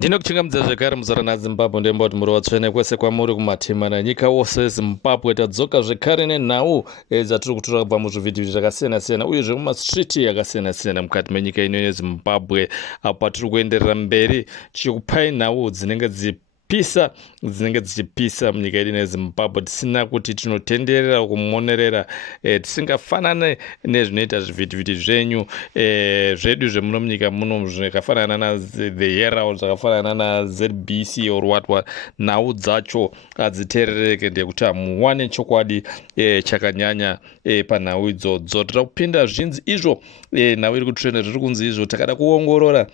Ndinokuchingamidza zvekare muzara naZimbabwe ndemba kuti muri vatsvene kwese kwamuri kumatemana nyika wose Zimbabwe tadzoka zvekare nenhau dzatiri kutora kubva muzvivhidhivhidhi zvakasiyana-siyana uyezve mumastriti akasiyana-siyana mukati menyika ino yeZimbabwe apo patiri kuenderera mberi tichikupai nhau dzinenge dzichipisa munyika yedu yeZimbabwe tisina kuti tinotenderera kumuonerera tisingafanane nezvinoita zvivhidhivhidhi zvenyu zvedu zvemuno munyika muno zvakafanana naThe Herald zvakafanana naZBC or what nhau dzacho hadziterereke ndekuti hamuwane chokwadi chakanyanya panhau idzodzo. Tira kupinda zvinzi izvo nhau iri kutrenda zviri kunzi izvo takada kuongorora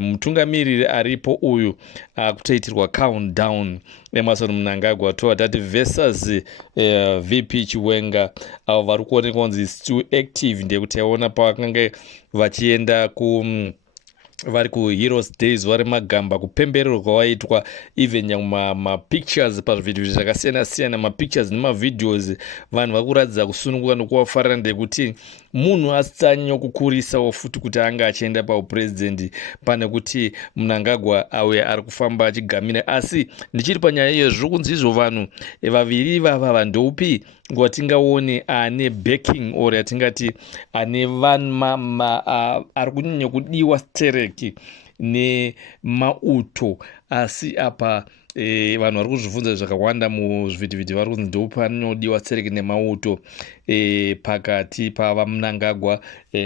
mutungamiriri aripo uyu akutoitirwa countdown Emerson Mnangagwa tova tati versus VP Chiwenga avo vari kuonekwa kunzi still active ndekuti yaona pavakanga vachienda vari kuHeroes Days vari magamba kupembererwa kwawaitwa even nyangwe mapictures pazvivhidhivhidhi zvakasiyana-siyana mapictures nemavideos vanhu vari kuratidza kusununguka nokuvafarira ndekuti munhu asitsanya kukurisawo futi kuti anga achienda paupurezidendi pane kuti Mnangagwa auya ari kufamba achigamira. Asi ndichiri panyaya iyo zviri kunzi izvo vanhu vaviri ivava ndoupi watingaone ane backing or yatingati ane vanhu ari kunyanya kudiwa stereki nemauto. Asi apa vanhu vari kuzvibvunza zvakawanda muzvivhidhivhidhi vari kunzi ndoupi anodiwa stereki nemauto pakati pavaMnangagwa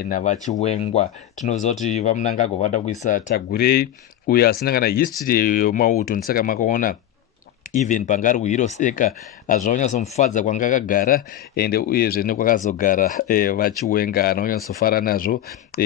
navaChiwengwa. Tinoziva kuti vaMnangagwa vada kuisa Tagurei uyo asina kana history yemauto ndisaka makaona even pangari kuHeroes eka hazvanyatsoMufadza kwanga akagara ende uyezve nekwakazogara vaChiwenga anonyatsofara nazvo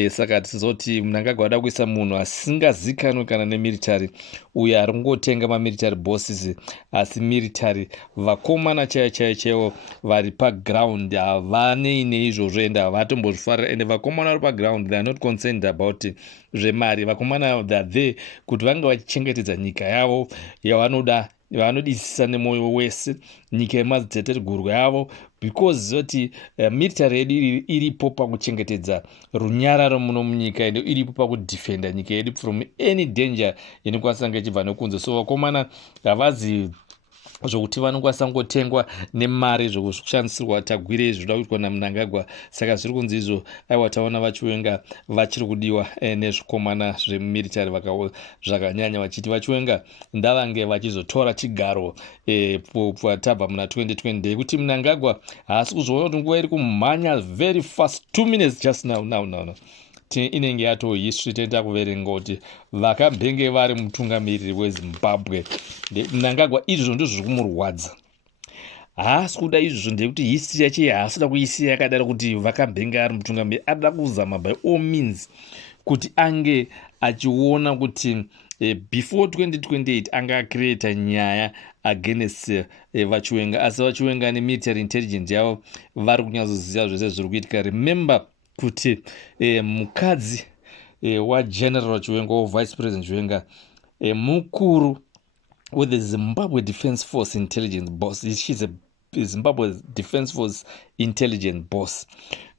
saka tizoti Mnangagwa ada kuisa munhu asingazikanwi kana nemilitary uyo ari kungotenga mamilitary bosses asi military vakomana chaivo vari paground havanei neizvozvo ende havatombozvifarira ende vakomana vari paground they are not concerned about zvemari. Vakomana they are there kuti vange vachichengetedza nyika yavo yavanoda vanodisisa nemwoyo wese nyika yemadziteteguru yavo because zoti military yedu iripo pakuchengetedza runyararo muno munyika ende iripo pakudefenda nyika yedu from any danger inokwanisa kunge ichibva nekunze. So vakomana havazi zvokuti vanokwanisa kungotengwa nemari zvokushandisirwa Tagwire zvoda kuitwa naMnangagwa. Saka zviri kunzi izvo aiwa taona vaChiwenga vachiri kudiwa nezvikomana zvemilitary zvakanyanya vachiti vaChiwenga ndavange vachizotora chigaro tabva muna 2020 ndekuti Mnangagwa haasi kuzoona kuti nguva iri kumhanya very fast 2 minutes just now inenge yatohistory toenda kuverenga kuti vakambenge vari mutungamiriri weZimbabwe Mnangagwa izvozvo ndizvo zviri kumurwadza. Haasi kuda izvozvo ndekuti history yacho haasida kuisiya yakadaro kuti vakambenge ari mutungamiriri ada kuzama by all means kuti ange achiona kuti before 2028 anga acreata nyaya against vaChiwenga. Asi vaChiwenga nemilitary intelligence yavo vari kunyatsoziva zvese zviri kuitika. Remember kuti mukadzi waGeneral Chiwenga waVice President Chiwenga mukuru with the Zimbabwe Defence Force Intelligence Boss. She's a Zimbabwe Defence Force Intelligence Boss.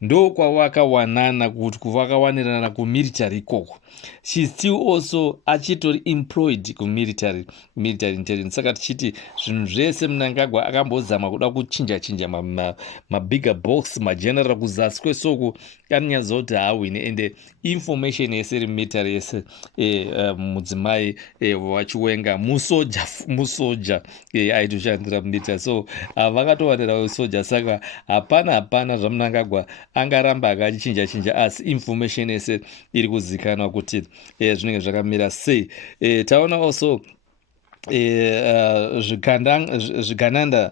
Ndo kwavakawanana kuti kuvakawanirana kumilitary ikoko. She's still also achitori employed kumilitary intelligence. Saka tichiti zvinhu zvese Mnangagwa akambozama kuda kuchinja mabigger box mageneral kuzasi kwesoko anonyatsokuti hawini ende information yese iri military yese mudzimai waChiwenga musoja aitoshandira military. So vakatowanira soja saka hapana zvaMnangagwa angaramba akachichinja asi information yese iri kuzikanwa kuti zvinenge zvakamira sei. Taona also zvigananda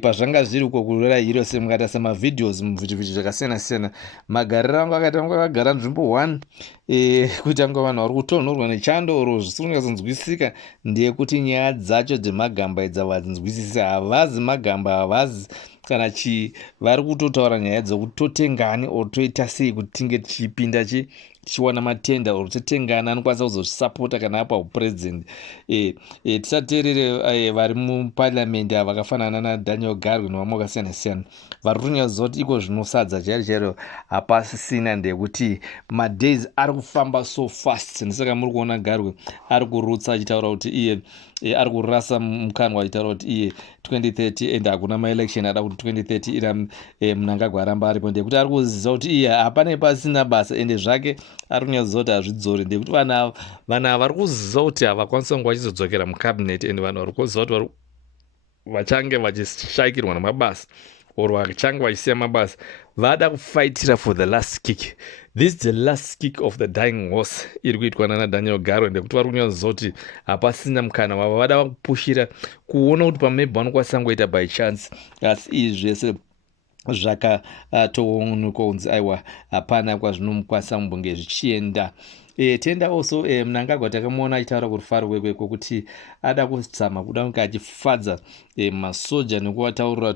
pazvanga zviri uko kurora hiro semukata semavideos muvhidhivhidhi zvakasiyana-siyana. Magariro angu akaita akagara nzvimbo 1 kuti anga vanhu vari kutonhorwa nechando oro zvisingatsonzwisika ndeyekuti nyaya dzacho dzemagamba idzi havanzwisisa. Havazi magamba havazi kana vari kutotaura nyaya dzokutotengani or toita sei kuti tinge tichipinda tichiwana matenda or titengana anokwanisa kuzosapota kana apa upresident. Tisateerere vari muparliamendi ava vakafanana naDaniel Garwe nevamwe vakasiyana-siyana vari kunyatsoziva kuti iko zvinosadza chairo chairo hapasisina, ndekuti madays ari kufamba so fast. Ndisaka muri kuona Garwe ari kurutsa achitaura kuti iye ari kurasa mukanwa achitaura kuti iye 2030 ende hakuna maelection ada kuti 2030 ira Mnangagwa aramba aripo, ndekuti ari kuziva kuti iye hapane pasina basa ende zvake ari kunyatsoziva kuti hazvidzori, ndekuti vanhu ava vari kuziva kuti havakwanisa kunge vachizodzokera mucabinet ende vanhu vari kuziva kuti vachange vachishayikirwa namabasa or vachange vachisiya mabasa vada kufaitira for the last kick. This is the last kick of the dying horse iri kuitwa naDaniel Garwe, ndekuti vari kunyatsoziva kuti hapasina mukana wavo vada kupushira kuona kuti pamebbe vanokwanisa kungoita by chance, asi izvi zvese zvakatoonekwa kunzi aiwa hapana kwazvinomukwanisa kumbonge zvichienda. Tenda also Mnangagwa takamuona achitaura kurufaro kwekwe kuti ada kuzama kuda kunge achifadza masoja nekuvataurira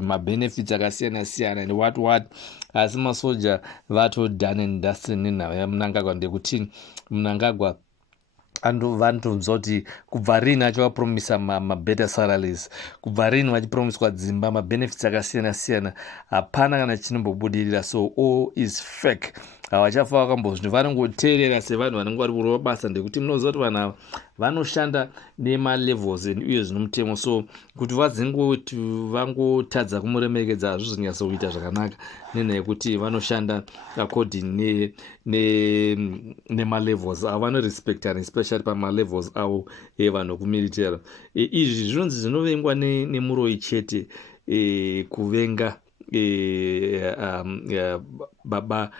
mabenefits akasiyana-siyana and what, asi masoja vato done and dusted nenhau yaMnangagwa, ndekuti Mnangagwa vanotobvisa kuti kubva rini achivapromisa mabetter salaries, kubva rini vachipromiswa dzimba, mabenefits akasiyana-siyana, hapana kana chinombobudirira. So all is fake. Havachafa vakambozviti vanongoteerera sevanhu vanenge vari kurova basa, ndekuti munoziva kuti vanhu ava vanoshanda nemalevels uye zvinomutemo, so kuti vazengoti vangotadza kumuremekedza hazvizonyatsokuita zvakanaka nenhau yekuti vanoshanda according nemalevels avo, vanorespectana especially pamalevels avo vanhu vokumilitary. Izvi zvinonzi zvinovengwa nemuroi chete, kuvenga baba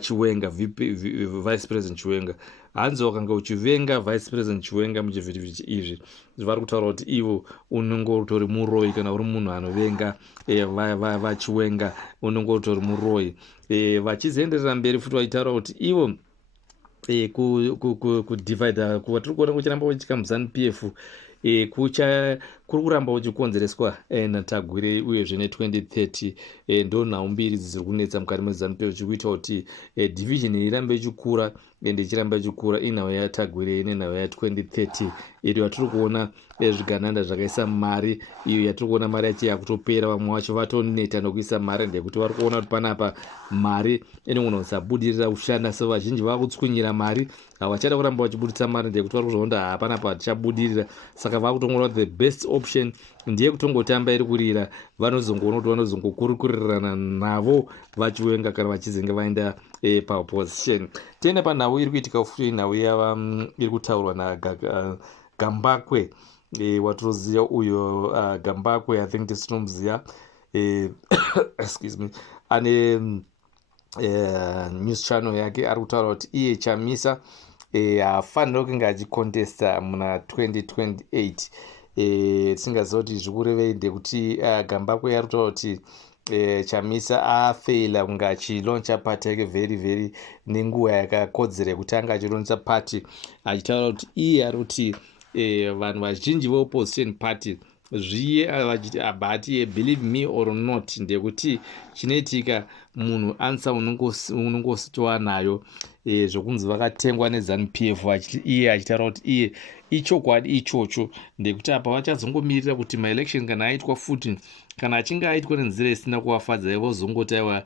Chiwenga, Vice President Chiwenga. Hanzi wakanga uchivenga Vice President Chiwenga muchivhitivhiti izvi vari kutaura kuti ivo unenge utori muroi, kana uri munhu anovenga vaChiwenga unenge utori muroi. Vachizoenderera mberi futi vachitaura kuti ivo kudivhaidha kwatiri kuona kuchiramba kuchitika muZANU-PF kuri kuramba kuchikonzereswa naTagwire uyezve ne2030 ndo nhau mbiri dziri kunetsa mukati meZANU-PF chikuita kuti division irambe ichikura ende ichiramba ichikura, inhau yaTagwire nenhau ya2030 iri yatiri kuona zvigananda zvakaisa mari, iyo yatiri kuona mari yacho yakutopera, vamwe vacho vatoneta nokuisa mari, ndekuti vari kuona kuti panapa mari inogona kusabudirira kushanda, so vazhinji vakutswinyira mari, havachada kuramba vachibudisa mari, ndekuti vari kuzoona kuti hapanapa hatichabudirira. Saka vakutongoona kuti the best option ndiye kutongotamba iri kurira, vanozongoona kuti vanozongokurikurirana navo vachiwenga kana vachizenge vaenda paopposition. Tienda panhau iri kuitika futi, nhau yava iri kutaurwa naGambakwe, watoziva uyo Gambakwe, I think tisinomuziva, excuse me, ane news channel yake ari kutaura kuti iye Chamisa haafanira kunge achicontesta muna 2028. Tisingaziva kuti zvikurevei, ndekuti Gambakwe ari kutaura kuti Chamisa afeila kunge achilauncha party yake very nenguva yakakodzera yekuti anga achilauncha party, achitaura kuti iye ari kuti vanhu vazhinji veopposition party zviye vachiti abati believe me or not, ndekuti chinoitika munhu ansa unongositova nayo zvokunzi vakatengwa neZANU-PF, iye achitaura kuti iye ichokwadi ichocho, ndekuti apa vachazongomirira kuti maelection kana aitwa futi, kana achinge aitwa nenzira isina kuvafadza vozongoti aiwa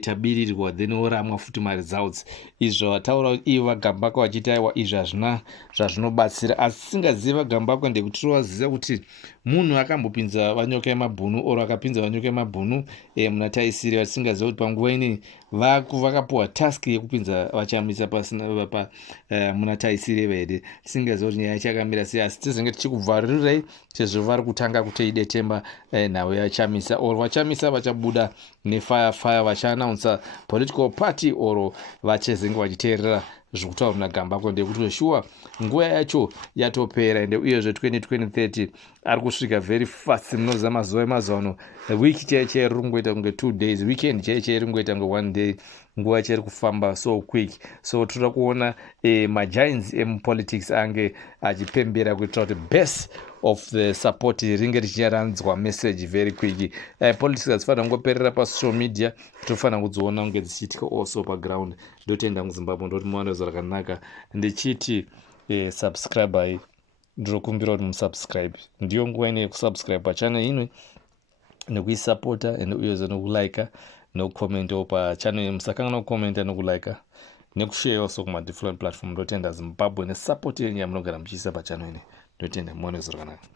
tabirirwa then oramwa futi maresults. Izvi zvavataura kuti ivo vaGambakwe vachiti aiwa izvi hazvina zvazvinobatsira, asi tisingaziva Gambakwe ndekuti tinovaziva kuti munhu akambopinza vanyoka yemabhunu or akapinza vanyoka yemabhunu muna Taisiri, vatisingaziva kuti panguva ini vakapuwa task yekupinza vaChamisa muna Taisiri vede, tisingaziva kuti nyaya chakamira sei, asi tizenge tichikubvarurirai sezvo vari kutanga kutoide temba nhau yaChamisa or vaChamisa vachabuda nefire vachaannounsa political party or vachazenge vachiteerera zvokutaurwa naGambakwe, ndekuti shuwa nguva yacho yatopera ende uyezve 2030 ari kusvika very fast. Munoziva mazuva emazuva ano wiki chaiche iri kungoita kunge 2 days, weekend chaiche iri kungoita kunge 1 day, nguva chiri kufamba so quick. So toda kuona magiants emupolitics ange achipembera kuitira kuti best of the support ringe richiranzwa message very quick. Politics hadzifanira kungoperera pasocial media, tofanira kudziona kunge dzichiitika also paground. Ndotenda muZimbabwe ndoti muwane zuva rakanaka. Ndichiti subscribe ndinokumbira kuti musubscribe. Ndiyo nguva ine yekusubscribe pachannel ino nekuisupporta and uyezve nokulika nokukomentawo pachannel. Musakanganwa kukomenta nokulika nekushare also kuma different platform. Ndotenda Zimbabwe nesupport yenyu yamunogara muchiisa pachannel ine. Ndotenda muwane zuva rakanaka.